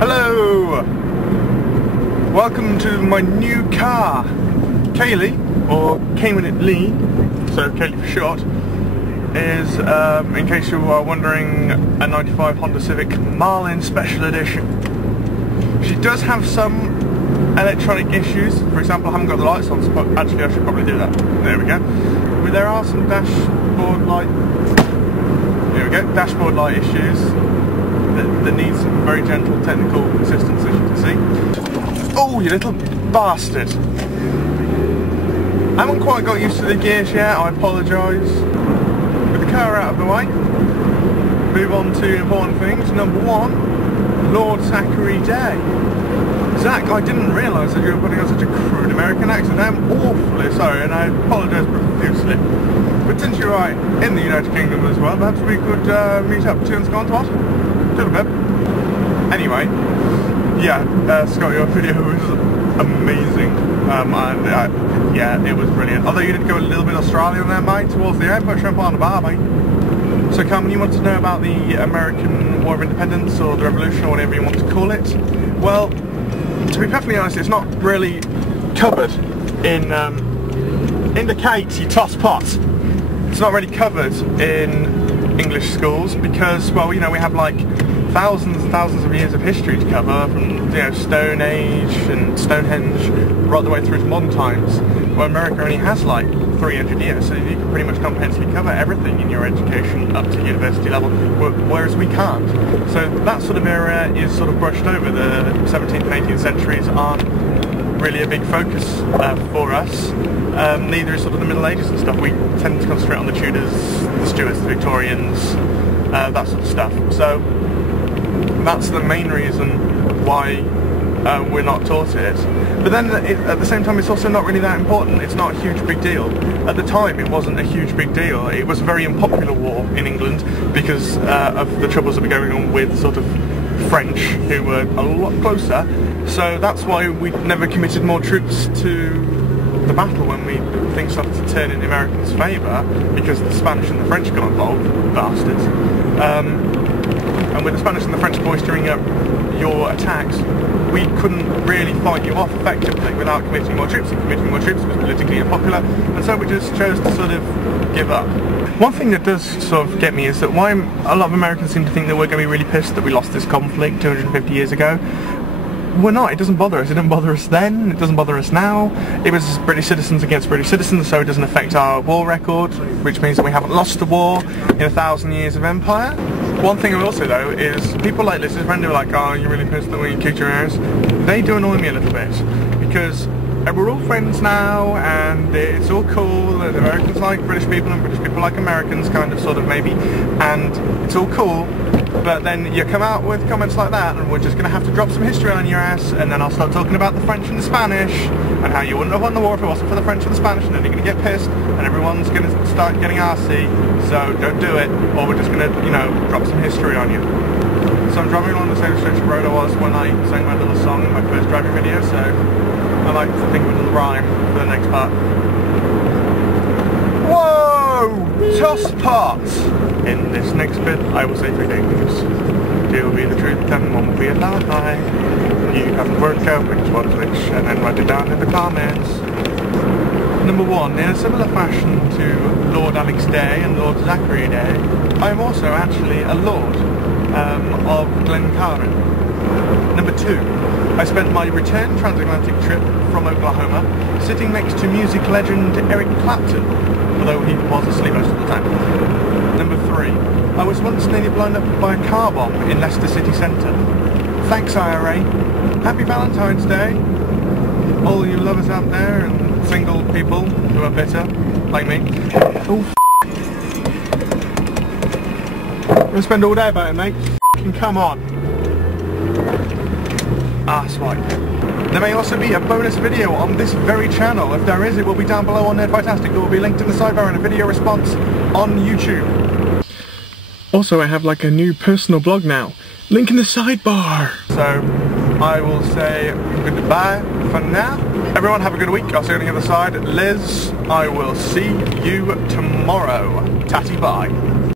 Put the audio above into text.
Hello! Welcome to my new car. Kaylee, or Cayman Lee, so Kaylee for short, is, in case you are wondering, a 95 Honda Civic Marlin Special Edition. She does have some electronic issues. For example, I haven't got the lights on, so actually I should probably do that. There we go. But there are some dashboard light issues that need some very gentle technical assistance, as you can see. Oh, you little bastard! I haven't quite got used to the gears yet, I apologise. With the car out of the way, move on to important things. Number one, Lord Zachary Day. Zach, I didn't realise that you were putting on such a crude American accent. I'm awfully sorry, and I apologise profusely. But since you're in the United Kingdom as well, perhaps we could meet up to and go on to what? Anyway, yeah, Scott, your video was amazing, yeah, it was brilliant. Although you did go a little bit Australian there, mate, towards the end, but shrimp on the bar, mate. So, Carmen, you want to know about the American War of Independence, or the Revolution, or whatever you want to call it? Well, to be perfectly honest, it's not really covered in the cakes, you toss pot. It's not really covered in English schools because, well, you know, we have like thousands and thousands of years of history to cover, from, you know, Stone Age and Stonehenge right the way through to modern times, where America only has like 300 years, so you can pretty much comprehensively cover everything in your education up to university level, whereas we can't. So that sort of era is sort of brushed over. The 17th and 18th centuries aren't really a big focus for us. Neither is sort of the Middle Ages and stuff. We tend to concentrate on the Tudors, the Stuarts, the Victorians, that sort of stuff. So that's the main reason why we're not taught it. But then at the same time, it's also not really that important. It's not a huge big deal. At the time, it wasn't a huge big deal. It was a very unpopular war in England because of the troubles that were going on with sort of French, who were a lot closer. So that's why we never committed more troops to the battle when things started to turn in the Americans' favour, because the Spanish and the French got involved, bastards. And with the Spanish and the French boistering up your attacks, we couldn't really fight you off effectively without committing more troops, and committing more troops was politically unpopular, and so we just chose to sort of give up. One thing that does sort of get me is that why a lot of Americans seem to think that we're going to be really pissed that we lost this conflict 250 years ago. We're not. It doesn't bother us. It didn't bother us then. It doesn't bother us now. It was British citizens against British citizens, so it doesn't affect our war record, which means that we haven't lost a war in 1,000 years of empire. One thing I will say though is people like this, when they're like, oh, you're really pissed that we kicked your ass, they do annoy me a little bit, because we're all friends now, and it's all cool, and Americans like British people, and British people like Americans, kind of, sort of, maybe, and it's all cool. But then you come out with comments like that, and we're just going to have to drop some history on your ass, and then I'll start talking about the French and the Spanish, and how you wouldn't have won the war if it wasn't for the French and the Spanish, and then you're going to get pissed, and everyone's going to start getting arsey, so don't do it, or we're just going to, you know, drop some history on you. So I'm driving along the same stretch of road I was when I sang my little song in my first driving video, so I like to think of a little rhyme for the next part. Whoa! Toss pot! In this next bit, I will say 3 things. 2 will be the truth, and 1 will be a lie. You have to work out which one's which, and then write it down in the comments. Number 1, in a similar fashion to Lord Alex Day and Lord Zachary Day, I am also actually a lord of Glencairn. Number 2, I spent my return transatlantic trip from Oklahoma sitting next to music legend Eric Clapton, although he was asleep most of the time. Number 3, I was once nearly blown up by a car bomb in Leicester City Centre. Thanks, IRA. Happy Valentine's Day. All you lovers out there, and single people who are bitter, like me. Oh, I'm gonna spend all day about it, mate. F***ing come on. Swipe. There may also be a bonus video on this very channel. If there is, it will be down below on Nerdfightastic. It will be linked in the sidebar and a video response on YouTube. Also, I have like a new personal blog now. Link in the sidebar. So, I will say goodbye for now. Everyone have a good week. I'll see you on the other side. Liz, I will see you tomorrow. Tatty bye.